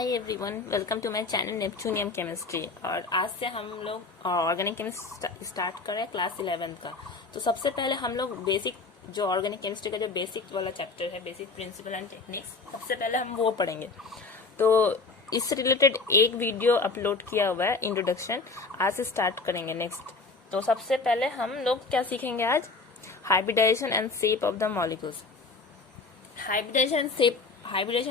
Hi everyone, welcome to my channel Neptunium Chemistry. और आज से हम लोग ऑर्गेनिक केमिस्ट्री स्टार्ट कर रहे हैं क्लास 11 का। तो सबसे पहले हम लोग बेसिक जो ऑर्गेनिक केमिस्ट्री का जो बेसिक वाला चैप्टर है, बेसिक प्रिंसिपल एंड टेक्निक्स, सबसे पहले हम वो पढ़ेंगे। तो इससे रिलेटेड एक वीडियो अपलोड किया हुआ है, इंट्रोडक्शन। आज से स्टार्ट करेंगे नेक्स्ट। तो सबसे पहले हम लोग क्या सीखेंगे आज? Hybridization and shape of the molecules. Hybridization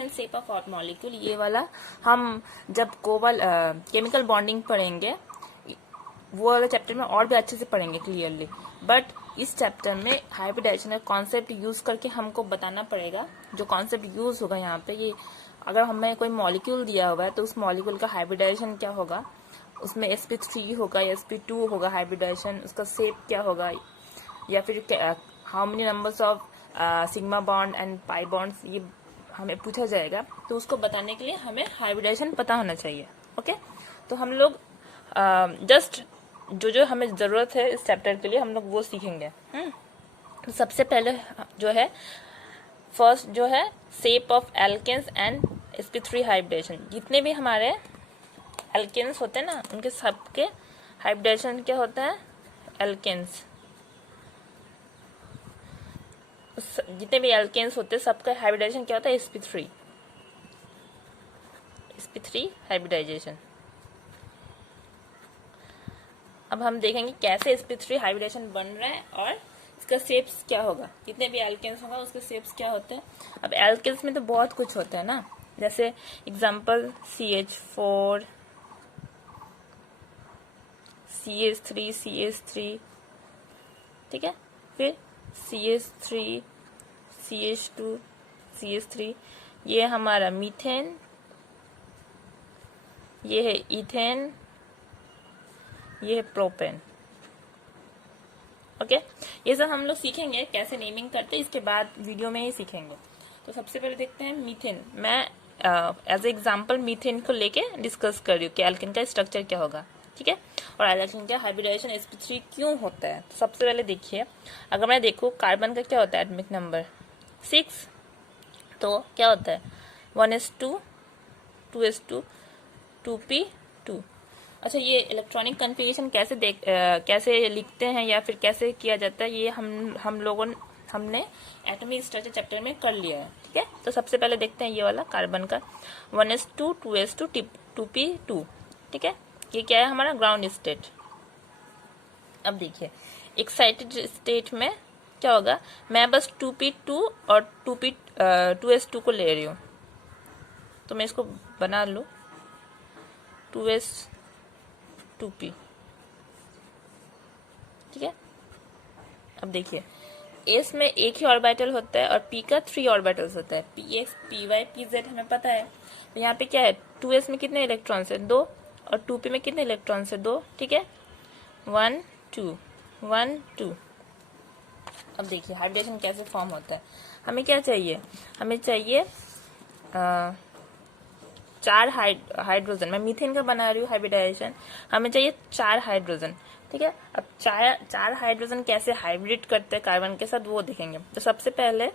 shape of molecule, ये वाला हम जब केमिकल बॉन्डिंग पढ़ेंगे वो वाला चैप्टर में और भी अच्छे से पढ़ेंगे क्लियरली। बट इस चैप्टर में हाइब्रिडाइजेशन का कॉन्सेप्ट यूज करके हमको बताना पड़ेगा। जो कॉन्सेप्ट यूज होगा यहाँ पे, ये अगर हमें कोई मॉलिक्यूल दिया हुआ है तो उस मॉलिक्यूल का हाइब्रिडाइजेशन क्या होगा, उसमें sp3 होगा या sp2 होगा हाइब्रिडाइजेशन, उसका शेप क्या होगा, या फिर how many numbers of sigma bond and pi bonds, ये हमें पूछा जाएगा। तो उसको बताने के लिए हमें हाइब्रिडाइजेशन पता होना चाहिए। ओके, तो हम लोग जस्ट जो हमें ज़रूरत है इस चैप्टर के लिए हम लोग वो सीखेंगे। तो सबसे पहले जो है फर्स्ट जो है shape of alkenes and sp3 hybridization. जितने भी हमारे एल्केन्स होते हैं ना, उनके सबके हाइब्रिडेशन क्या होता है? एल्केन्स। जितने भी एल्केन्स होते हैं सबका हाइब्रिडाइजेशन क्या होता है? sp3 hybridisation. अब हम देखेंगे कैसे sp3 हाइब्रिडेशन बन रहा है और इसका शेप्स क्या होगा। जितने भी एल्केन्स होगा उसके शेप्स क्या होते हैं। अब एल्केन्स में तो बहुत कुछ होता है ना, जैसे एग्जांपल CH4, CH3, ठीक है, फिर CH3, CH2, CH3, ये हमारा मीथेन, ये है इथेन, ये है प्रोपेन। ओके, ये सब हम लोग सीखेंगे कैसे नेमिंग करते हैं, इसके बाद वीडियो में ही सीखेंगे। तो सबसे पहले देखते हैं मीथेन। मैं एज एग्जांपल मीथेन को लेके डिस्कस कर रही हूँ कि एल्केन का स्ट्रक्चर क्या होगा, ठीक है, और एल्केन का हाइब्रिडाइजेशन sp3 क्यों होता है। तो सबसे पहले देखिए, अगर मैं देखूँ कार्बन का क्या होता है एटॉमिक नंबर 6, तो क्या होता है 1s2, 2s2, 2p2। अच्छा, ये इलेक्ट्रॉनिक कन्फिगरेशन कैसे लिखते हैं या फिर कैसे किया जाता है, ये हमने एटॉमिक स्ट्रक्चर चैप्टर में कर लिया है, ठीक है। तो सबसे पहले देखते हैं ये वाला कार्बन का 1s2, 2s2, 2p2, ठीक है। ये क्या है? हमारा ग्राउंड स्टेट। अब देखिए एक्साइटेड स्टेट में क्या होगा, मैं बस 2p2 और 2s2 को ले रही हूँ, तो मैं इसको बना लूँ 2s 2p, ठीक है। अब देखिए s में एक ही ऑर्बिटल होता है और p का 3 ऑर्बिटल्स होता है, px, py, pz हमें पता है। तो यहाँ पे क्या है, 2s में कितने इलेक्ट्रॉन्स है? 2, और 2p में कितने इलेक्ट्रॉन्स है? 2, ठीक है, 1 2 1 2। अब देखिए हाइब्रिडेशन कैसे फॉर्म होता है। हमें क्या चाहिए? हमें चाहिए 4 हाइड्रोजन। मैं मीथेन का बना रही हूँ हाइब्रिडाइजेशन, हमें चाहिए 4 हाइड्रोजन, ठीक है। अब चार हाइड्रोजन कैसे हाइब्रिड करते हैं कार्बन के साथ वो देखेंगे। तो सबसे पहले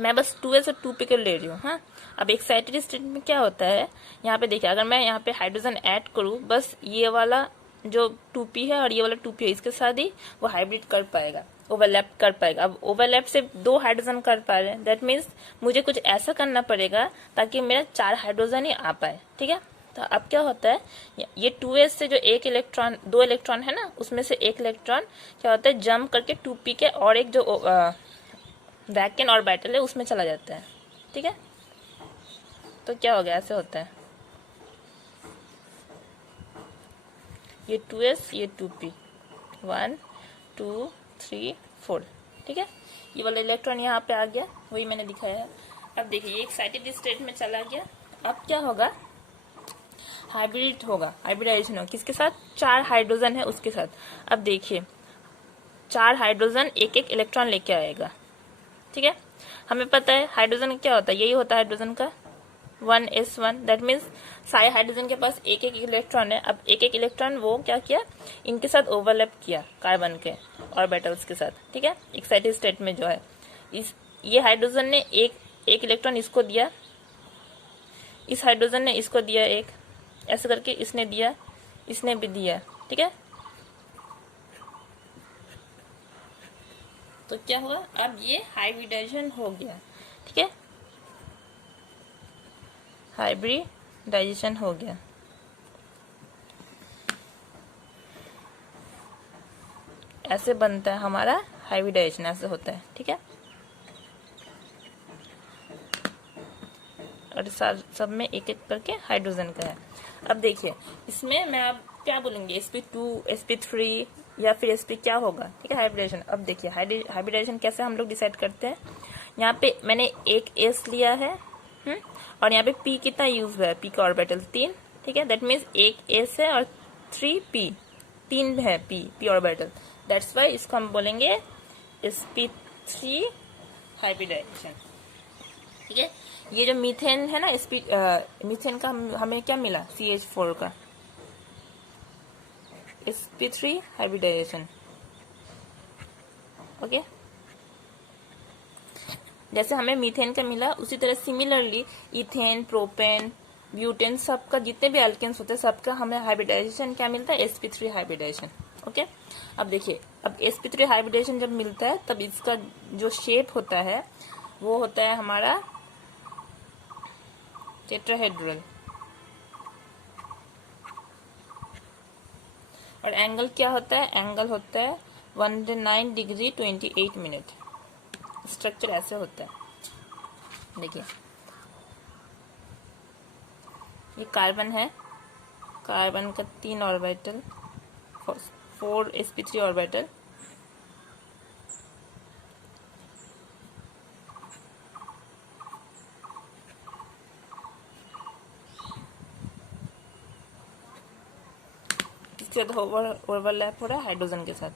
मैं बस 2s और 2p को ले रही हूँ। हाँ, अब एक्साइटेड स्टेट में क्या होता है, यहाँ पे देखिए, अगर मैं यहाँ पे हाइड्रोजन ऐड करूँ, बस ये वाला जो 2p है और ये वाला 2p है, इसके साथ ही वो हाइब्रिड कर पाएगा, ओवरलैप कर पाएगा। अब ओवरलैप से 2 हाइड्रोजन कर पा रहे हैं, दैट मीन्स मुझे कुछ ऐसा करना पड़ेगा ताकि मेरा 4 हाइड्रोजन ही आ पाए, ठीक है। तो अब क्या होता है, ये 2s से जो 2 इलेक्ट्रॉन है ना, उसमें से एक इलेक्ट्रॉन क्या होता है, जंप करके 2p के और एक जो वैकेंट ऑर्बिटल है उसमें चला जाता है, ठीक है। तो क्या हो गया, ऐसे होता है, ये 2s, ये 2p, 1 2 3 4, ठीक है। ये वाला इलेक्ट्रॉन यहाँ पे आ गया, वही मैंने दिखाया है। अब देखिए ये एक्साइटेड स्टेट में चला गया। अब क्या होगा, हाइब्रिडाइजेशन होगा। किसके साथ? 4 हाइड्रोजन है उसके साथ। अब देखिए 4 हाइड्रोजन एक एक इलेक्ट्रॉन लेके आएगा, ठीक है। हमें पता है हाइड्रोजन क्या होता है, यही होता है हाइड्रोजन का 1s1, दैट मीन्स सारे हाइड्रोजन के पास एक एक इलेक्ट्रॉन है। अब एक एक इलेक्ट्रॉन वो क्या किया, इनके साथ ओवरलैप किया कार्बन के ऑर्बिटल्स के साथ, ठीक है। एक्साइटेड स्टेट में जो है ये हाइड्रोजन ने एक इलेक्ट्रॉन इसको दिया, इस हाइड्रोजन ने इसको दिया एक, ऐसे करके इसने दिया, इसने भी दिया, ठीक है। तो क्या हुआ, अब ये हाइब्रिडाइजेशन हो गया, ठीक है, हाइब्रिडाइजेशन हो गया। ऐसे बनता है हमारा हाइब्रिडाइजेशन, ऐसे होता है, ठीक है। और सब में एक एक करके हाइड्रोजन का है। अब देखिए इसमें मैं अब क्या बोलूंगी, sp2 sp3 या फिर sp क्या होगा, ठीक है, हाइब्रिडाइजेशन। अब देखिए हाइब्रिडाइजेशन कैसे हम लोग डिसाइड करते हैं। यहाँ पे मैंने एक s लिया है, और यहाँ पे p कितना यूज हुआ है, p का ऑर्बिटल 3, ठीक है। दैट मीन्स एक s है और 3p, 3 है p ऑर्बिटल, दैट्स वाई इसको हम बोलेंगे sp3 हाइब्रिडाइजेशन, ठीक है। ये जो मीथेन है ना, मीथेन का हमें क्या मिला, CH4 का, sp3 हाइब्रिडाइजेशन, ओके। जैसे हमें मीथेन का मिला, उसी तरह सिमिलरली इथेन, प्रोपेन, ब्यूटेन, सबका जितने भी एल्केन्स होते हैं सबका हमें हाइब्रिडाइजेशन क्या मिलता है, sp3 हाइब्रिडाइजेशन, ओके। अब देखिए, अब sp3 हाइब्रिडाइजेशन जब मिलता है तब इसका जो शेप होता है वो होता है हमारा टेट्राहेड्रल, और एंगल क्या होता है, एंगल होता है 109 डिग्री 28 मिनट। स्ट्रक्चर ऐसे होता है, देखिए ये कार्बन है, कार्बन का 3 ऑर्बिटल, 4 sp3 ऑर्बिटल, इसके बाद ओवरलैप हो रहा है हाइड्रोजन के साथ।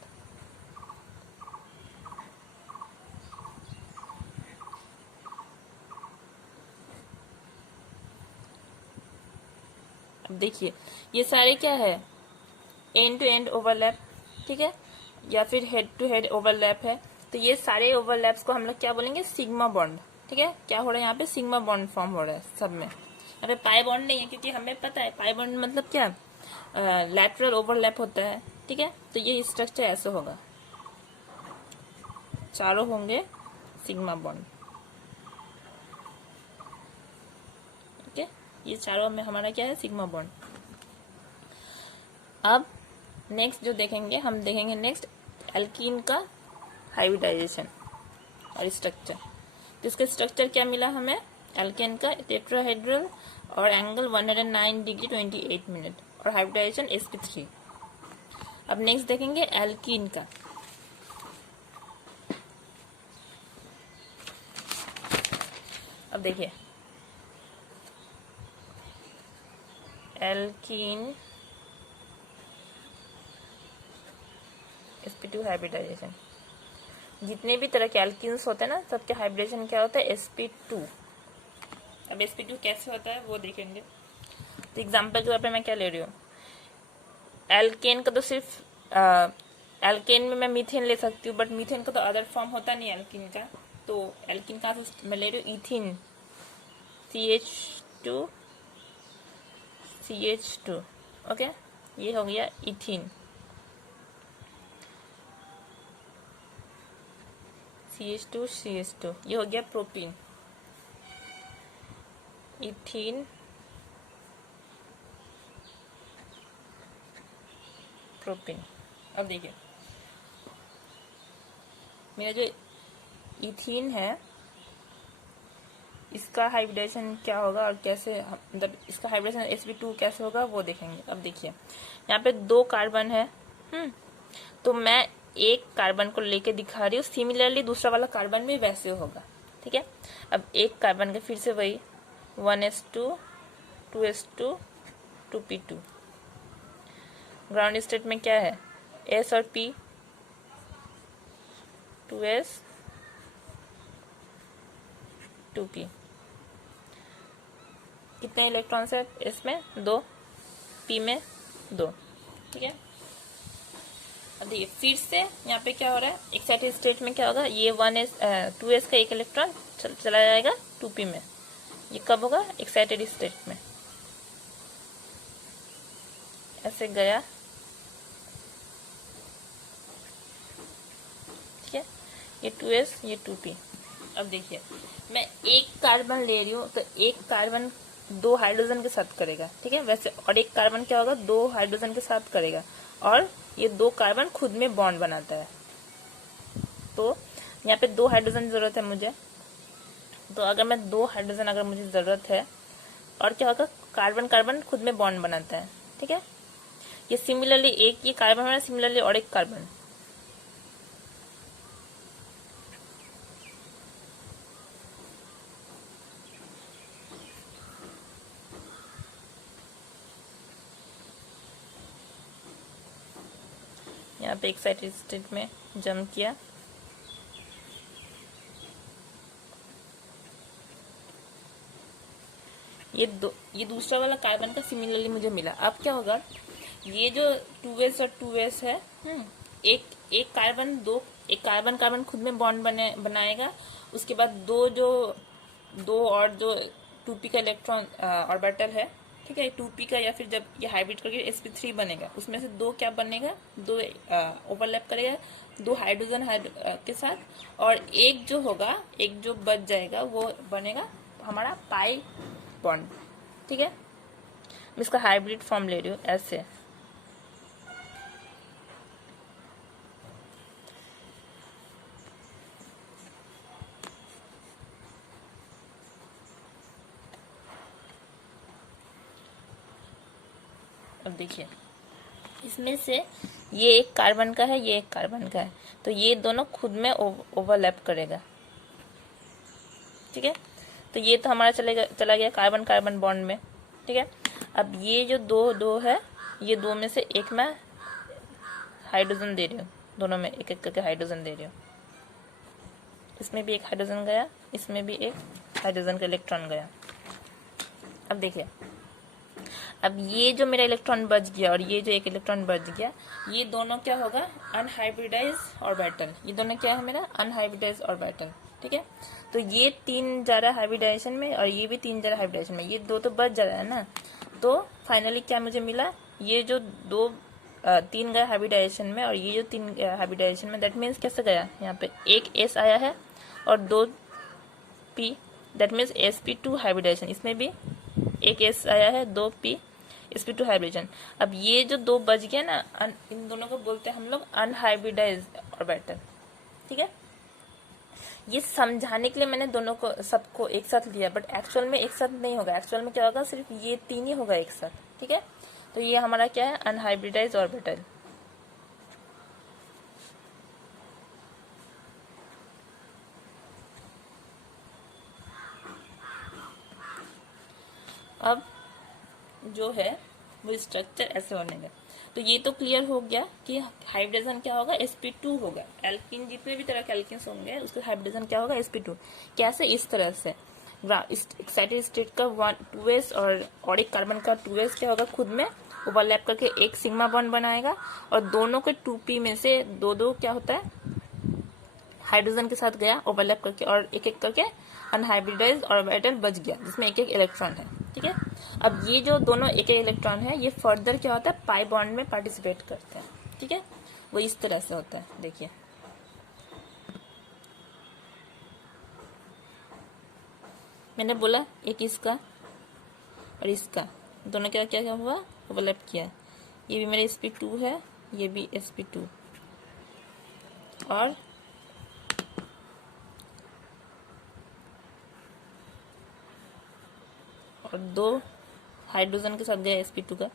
अब देखिए ये सारे क्या है, एंड टू एंड ओवरलैप, ठीक है, या फिर हेड टू हेड ओवरलैप है। तो ये सारे ओवरलैप्स को हम लोग क्या बोलेंगे, सिग्मा बॉन्ड, ठीक है। क्या हो रहा है यहाँ पे, सिग्मा बॉन्ड फॉर्म हो रहा है सब में। अरे पाई बॉन्ड नहीं है, क्योंकि हमें पता है पाई बॉन्ड मतलब क्या, लैटरल ओवरलैप होता है, ठीक है। तो ये स्ट्रक्चर ऐसे होगा, चारों होंगे सिग्मा बॉन्ड, ओके। ये चारों में हमारा क्या है, सिग्मा बॉन्ड। अब नेक्स्ट जो देखेंगे, हम देखेंगे नेक्स्ट एल्कीन का हाइब्रिडाइजेशन और स्ट्रक्चर। तो इसका स्ट्रक्चर क्या मिला हमें, एल्केन का टेट्राहेड्रल और एंगल 109 डिग्री 28 मिनट और हाइब्रिडाइजेशन sp3। अब नेक्स्ट देखेंगे एल्कीन का। अब देखिए एल्कीन sp2 हाइब्रिडाइजेशन, जितने भी तरह के एल्कीन्स होते हैं ना सबके हाइब्रिडेशन क्या होता है, sp2। अब sp2 कैसे होता है वो देखेंगे। तो एग्जांपल के तौर पे मैं क्या ले रही हूँ, एल्केन का तो सिर्फ एल्केन में मैं मीथेन ले सकती हूँ, बट मीथेन का तो अदर फॉर्म होता नहीं एल्कीन का। तो एल्कीन का मैं ले रही हूँ इथिन, CH2, ओके। ये हो गया इथिन, CH2 ये हो गया प्रोपीन, इथीन, प्रोपीन। अब देखिए मेरा जो इथीन है इसका हाइब्रिडेशन क्या होगा और कैसे, मतलब इसका हाइब्रिडेशन sp2 कैसे होगा वो देखेंगे। अब देखिए यहाँ पे 2 कार्बन है, तो मैं एक कार्बन को लेके दिखा रही हूँ, सिमिलरली दूसरा वाला कार्बन भी वैसे होगा, ठीक है। अब एक कार्बन के फिर से वही 1s2 2s2 2p2। Ground state में क्या है, s और p, 2s 2p। कितने इलेक्ट्रॉन्स है इसमें, 2, p में 2, ठीक है। अब देखिए फिर से यहाँ पे क्या हो रहा है, एक्साइटेड स्टेट में क्या होगा, ये 2s का एक इलेक्ट्रॉन चला जाएगा 2p में, ये कब होगा? एक्साइटेड स्टेट में। ऐसे गया, ठीक है, ये 2s ये 2p। अब देखिए मैं एक कार्बन ले रही हूँ तो एक कार्बन 2 हाइड्रोजन के साथ करेगा, ठीक है वैसे, और एक कार्बन क्या होगा? 2 हाइड्रोजन के साथ करेगा, और ये 2 कार्बन खुद में बॉन्ड बनाता है। तो यहाँ पे 2 हाइड्रोजन की जरूरत है मुझे, तो अगर मैं 2 हाइड्रोजन अगर मुझे जरूरत है, और क्या होगा? कार्बन कार्बन खुद में बॉन्ड बनाता है, ठीक है। ये सिमिलरली एक ये कार्बन है, सिमिलरली और एक कार्बन, यहाँ पे एक्साइटेड स्टेट में जंप किया, ये दूसरा वाला कार्बन का सिमिलरली मुझे मिला। अब क्या होगा? ये जो 2s और 2s है, एक कार्बन कार्बन खुद में बॉन्ड बनाएगा, उसके बाद दो और जो 2p का इलेक्ट्रॉन ऑर्बिटल है, ठीक है, 2p का, या फिर जब ये हाइब्रिड करके sp3 बनेगा, उसमें से 2 क्या बनेगा? 2 ओवरलैप करेगा 2 हाइड्रोजन के साथ, और एक जो बच जाएगा वो बनेगा हमारा पाई बॉन्ड, ठीक है। मैं इसका हाइब्रिड फॉर्म ले रही हूँ ऐसे, अब देखिए इसमें से ये एक कार्बन का है, ये एक कार्बन का है, तो ये दोनों खुद में ओवरलैप करेगा, ठीक है। तो ये तो हमारा चला गया कार्बन कार्बन बॉन्ड में, ठीक है। अब ये जो दो है, ये 2 में से एक मैं हाइड्रोजन दे रही हूँ, दोनों में एक एक करके हाइड्रोजन दे रही हूँ। इसमें भी एक हाइड्रोजन गया, इसमें भी एक हाइड्रोजन का इलेक्ट्रॉन गया। अब देखिए, अब ये जो मेरा इलेक्ट्रॉन बच गया और ये जो एक इलेक्ट्रॉन बच गया, ये दोनों क्या होगा? Unhybridised orbital. ये दोनों क्या है मेरा? अनहाइब्रिडाइज ऑर्बिटल, ठीक है। तो ये 3 जा रहा है हाइब्रिडाइजेशन में, और ये भी 3 जा रहा है हाइब्रिडाइजेशन में, ये 2 तो बच जा रहा है ना। तो फाइनली क्या मुझे मिला? ये जो 3 गया हाइब्रिडाइजेशन में, और ये जो 3 हाइब्रिडाइजेशन में, दैट मीन्स कैसे गया? यहाँ पे एक s आया है और 2 p, that means sp2 hybridisation. इसमें भी एक s आया है, 2 p sp2 हाइब्रिडेशन। अब ये जो 2 बच गया ना, इन दोनों को बोलते हैं हम लोग अनहाइब्रिडाइज ऑर्बिटल, ठीक है। ये समझाने के लिए मैंने दोनों को सबको एक साथ लिया, बट एक्चुअल में एक साथ नहीं होगा। एक्चुअल में क्या होगा? सिर्फ ये 3 ही होगा एक साथ, ठीक है। तो ये हमारा क्या है? Unhybridised orbital. अब जो है वो स्ट्रक्चर ऐसे बनेगा। तो ये तो क्लियर हो गया कि हाइब्रिडेशन क्या होगा? sp2 होगा। एल्किन, जितने भी तरह के एल्किन्स होंगे उसका हाइब्रिडेशन क्या होगा? sp2। कैसे? इस तरह से एक्साइटेड स्टेट का 2s और एक कार्बन का 2s क्या होगा? खुद में ओवरलैप करके एक सिग्मा बॉन्ड बनाएगा, और दोनों के 2p में से दो क्या होता है? हाइड्रोजन के साथ गया ओवरलैप करके, और एक एक करके अनहाइब्रिडाइज ऑर्बिटल बच गया जिसमें एक एक इलेक्ट्रॉन है, ठीक है। अब ये जो दोनों एक एक इलेक्ट्रॉन है, ये फर्दर क्या होता है? पाई बॉन्ड में पार्टिसिपेट करते हैं, ठीक है। वो इस तरह से होता है, देखिए। मैंने बोला एक इसका और इसका, दोनों क्या क्या क्या हुआ? ओवरलैप किया। ये भी मेरा sp2 है, ये भी sp2, और दो हाइड्रोजन के साथ गया sp2 का,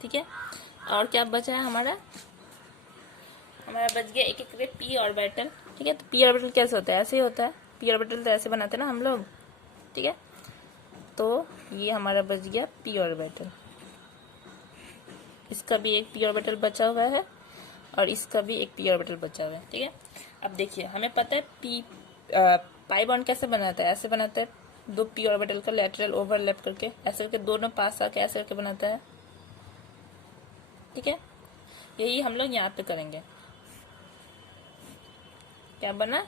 ठीक है। और क्या बचा है हमारा बच गया एक एक p ऑर्बिटल, ठीक है। तो p ऑर्बिटल कैसे होता है? ऐसे ही होता है। p ऑर्बिटल तो ऐसे बनाते हैं ना हम लोग, ठीक है। तो ये हमारा बच गया p ऑर्बिटल। इसका भी एक p ऑर्बिटल बचा हुआ है, और इसका भी एक p ऑर्बिटल बचा हुआ है, ठीक है। अब देखिए, हमें पता है पाई बॉन्ड कैसे बनाता है, ऐसे बनाता है, दो पी ऑर्बिटल का लेटरल ओवरलैप करके ऐसे करके दोनों पास आके ऐसे करके बनाता है। ठीक है, यही हम लोग यहाँ पे करेंगे। क्या बना,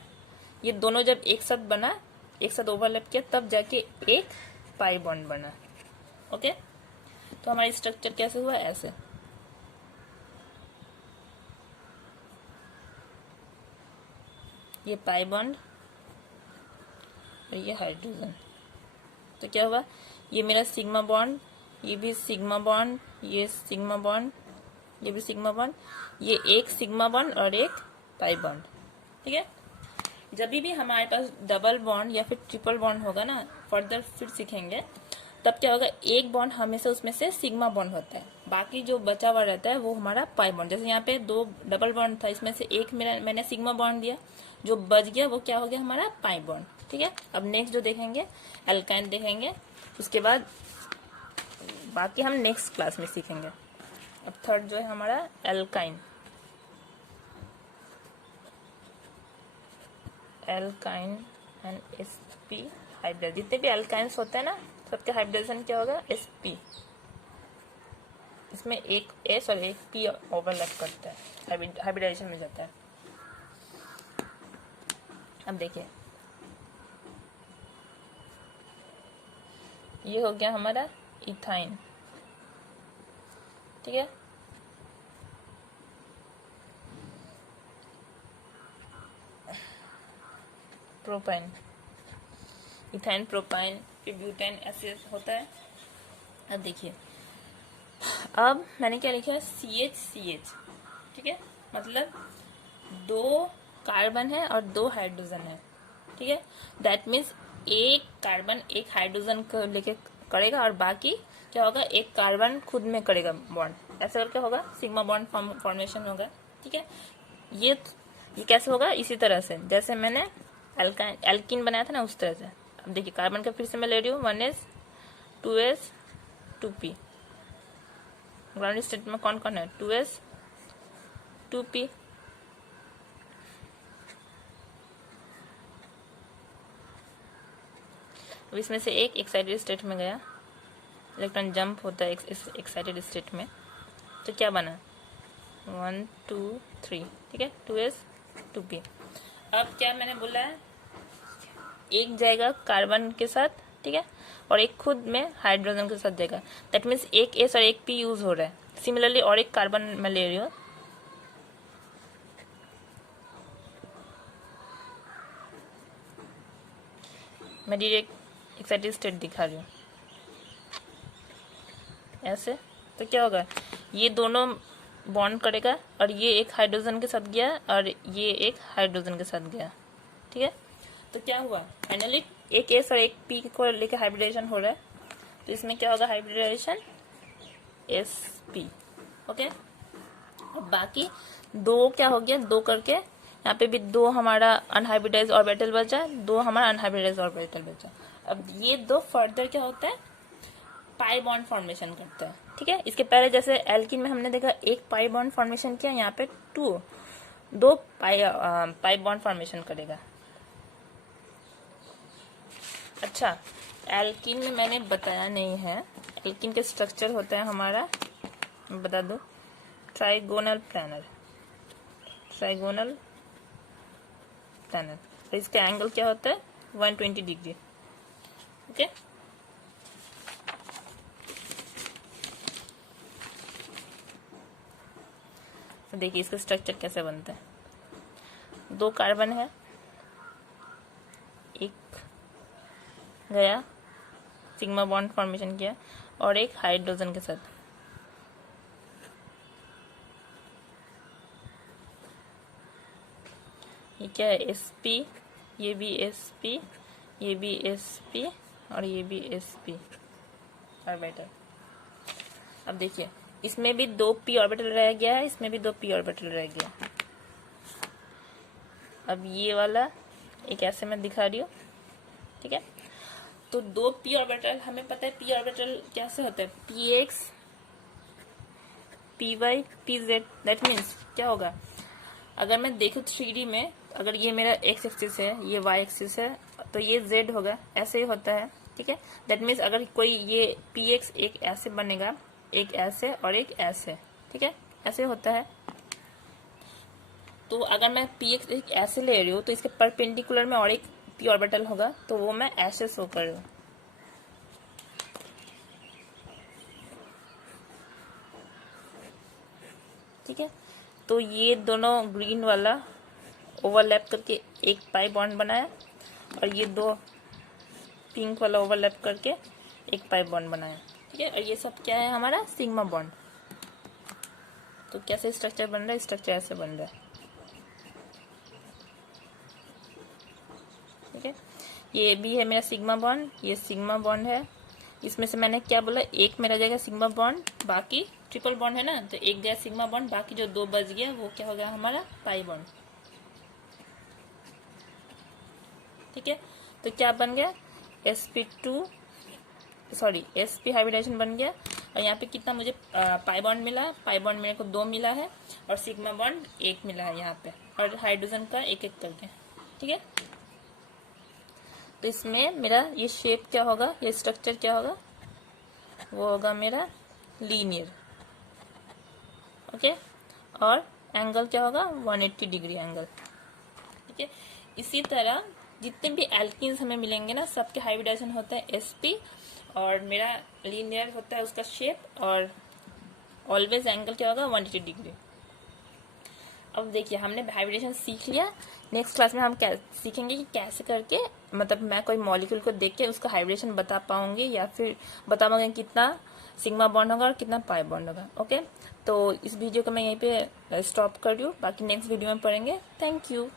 ये दोनों जब एक साथ बना, एक साथ ओवरलैप किया, तब जाके एक पाई बॉन्ड बना। ओके, तो हमारा स्ट्रक्चर कैसे हुआ, ऐसे। ये पाई बॉन्ड और ये हाइड्रोजन। तो क्या हुआ, ये मेरा सिग्मा बॉन्ड, ये भी सिग्मा बॉन्ड, ये सिग्मा बॉन्ड, ये भी सिग्मा बॉन्ड, ये एक सिग्मा बॉन्ड और एक पाई बॉन्ड। ठीक है, जब भी हमारे पास डबल बॉन्ड या फिर ट्रिपल बॉन्ड होगा ना, फर्दर फिर सीखेंगे, तब क्या होगा, एक बॉन्ड हमेशा उसमें से सिग्मा बॉन्ड होता है, बाकी जो बचा हुआ रहता है वो हमारा पाई बॉन्ड। जैसे यहाँ पे दो डबल बॉन्ड था, इसमें से एक मैंने सिग्मा बॉन्ड दिया, जो बच गया वो क्या हो गया, हमारा पाई बॉन्ड। ठीक है, अब नेक्स्ट जो देखेंगे एल्काइन देखेंगे, उसके बाद बाकी हम नेक्स्ट क्लास में सीखेंगे। अब थर्ड जो है हमारा alkyne. Alkyne and sp hybrid, जितने भी एल्काइंस होते हैं ना, सबके हाइब्रिडेशन क्या होगा, sp। इसमें एक s और एक p ओवरलैप करता है, हाइब्रिडाइजेशन में जाता है। अब देखिए, ये हो गया हमारा इथाइन। ठीक है, प्रोपाइन, इथाइन, प्रोपाइन, फिर ब्यूटेन, ऐसे होता है। अब देखिए, अब मैंने क्या लिखा है, CH। ठीक है, मतलब दो कार्बन है और दो हाइड्रोजन है। ठीक है, दैट मीन्स एक कार्बन एक हाइड्रोजन को लेके करेगा और बाकी क्या होगा, एक कार्बन खुद में करेगा बॉन्ड, ऐसा करके होगा, सिग्मा बॉन्ड फॉर्मेशन होगा। ठीक है, ये कैसे होगा, इसी तरह से जैसे मैंने एल्किन बनाया था ना, उस तरह से। अब देखिए, कार्बन का फिर से मैं ले रही हूँ, 1s 2s 2p। Ground state में कौन कौन है, 2s 2p। अब इसमें से एक एक्साइटेड स्टेट में गया, इलेक्ट्रॉन जंप होता है एक्साइटेड स्टेट में, तो क्या बना, 1 2 3। ठीक है, 2s 2p। अब क्या मैंने बोला है, एक जाएगा कार्बन के साथ, ठीक है, और एक खुद में हाइड्रोजन के साथ जाएगा, दैट मीन्स एक s और एक p यूज हो रहा है। सिमिलरली और एक कार्बन मैं ले रही हूँ, मैं डायरेक्ट एक्साइटेड स्टेट दिखा रही हूँ ऐसे। तो क्या होगा, ये दोनों बॉन्ड करेगा और ये एक हाइड्रोजन के साथ गया और ये एक हाइड्रोजन के साथ गया। ठीक है, तो क्या हुआ, फाइनली एक s और एक p को लेकर हाइब्रिडाइजेशन हो रहा है, तो इसमें क्या होगा, हाइब्रिडाइजेशन sp। ओके, और बाकी दो क्या हो गया, दो करके यहाँ पे भी दो हमारा अनहाइब्रिडाइज ऑर्बिटल बचा, दो हमारा अनहाइब्रिडाइज ऑर्बिटल बचा। अब ये दो फर्दर क्या होता है, पाई बॉन्ड फॉर्मेशन करता है। ठीक है, इसके पहले जैसे एल्किन में हमने देखा एक पाई बॉन्ड फॉर्मेशन किया, यहाँ पे दो पाई बॉन्ड फॉर्मेशन करेगा। अच्छा, एल्किन में मैंने बताया नहीं है, एल्किन के स्ट्रक्चर होता है हमारा, बता दो, ट्राइगोनल प्लानर। ट्राइगोनल प्लानर, तो इसका एंगल क्या होता है, 120 डिग्री। ओके, तो देखिए इसका स्ट्रक्चर कैसे बनता है, दो कार्बन है, एक गया सिग्मा बॉन्ड फॉर्मेशन किया और एक हाइड्रोजन के साथ, ये क्या है, sp, ये भी sp, ये भी sp और ये भी sp ऑर्बिटल। अब देखिए, इसमें भी दो p ऑर्बिटल रह गया है, इसमें भी दो p ऑर्बिटल रह गया। अब ये वाला एक ऐसे मैं दिखा रही हूँ। ठीक है, तो दो p ऑर्बिटल, हमें पता है p ऑर्बिटल कैसे होता है, px py pz। That means क्या होगा, अगर मैं देखूँ 3D में, अगर ये मेरा x एक्सिस है, ये y एक्सिस है तो ये Z होगा, ऐसे ही होता है, ठीक है। दैट मीन्स अगर कोई ये PX एक ऐसे बनेगा, एक ऐसे और एक ऐसे, ठीक है, ऐसे होता है। तो अगर मैं PX एक ऐसे ले रही हूँ तो इसके परपेंडिकुलर में और एक p ऑर्बिटल होगा, तो वो मैं ऐसे शो कर रही हूँ, ठीक है। तो ये दोनों ग्रीन वाला ओवरलैप करके एक पाई बॉन्ड बनाया, और ये दो पिंक वाला ओवरलैप करके एक पाई बॉन्ड बनाया, ठीक है। और ये सब क्या है, हमारा सिग्मा बॉन्ड। तो कैसे स्ट्रक्चर बन रहा है, स्ट्रक्चर ऐसे बन रहा है, ठीक है। ये भी है मेरा सिग्मा बॉन्ड, ये सिग्मा बॉन्ड है। इसमें से मैंने क्या बोला, एक मेरा जाएगा सिग्मा बॉन्ड, बाकी ट्रिपल बॉन्ड है ना, तो एक गया सिग्मा बॉन्ड, बाकी जो दो बच गया वो क्या हो गया, हमारा पाई बॉन्ड, ठीक है। तो क्या बन गया, sp हाइब्रिडाइजेशन बन गया। और यहाँ पे कितना मुझे पाई बॉन्ड मिला, पाई बॉन्ड मेरे को 2 मिला है, और सिग्मा बॉन्ड 1 मिला है यहाँ पे, और हाइड्रोजन का एक एक करके, ठीक है। तो इसमें मेरा ये शेप क्या होगा, ये स्ट्रक्चर क्या होगा, वो होगा मेरा लीनियर, ओके। और एंगल क्या होगा, 180 डिग्री एंगल, ठीक है। इसी तरह जितने भी एल्कीन्स हमें मिलेंगे ना, सबके हाइब्रिडाइजेशन होता है sp, और मेरा लीनियर होता है उसका शेप, और ऑलवेज एंगल क्या होगा, 180 डिग्री। अब देखिए हमने हाइब्रिडेशन सीख लिया। नेक्स्ट क्लास में हम सीखेंगे कि कैसे करके, मतलब मैं कोई मॉलिक्यूल को देख के उसका हाइब्रिडेशन बता पाऊंगी, या फिर बता पाऊंगी कितना सिग्मा बॉन्ड होगा और कितना पाई बॉन्ड होगा, ओके। तो इस वीडियो को मैं यहीं पे स्टॉप कर रही हूँ, बाकी नेक्स्ट वीडियो में पढ़ेंगे। Thank you.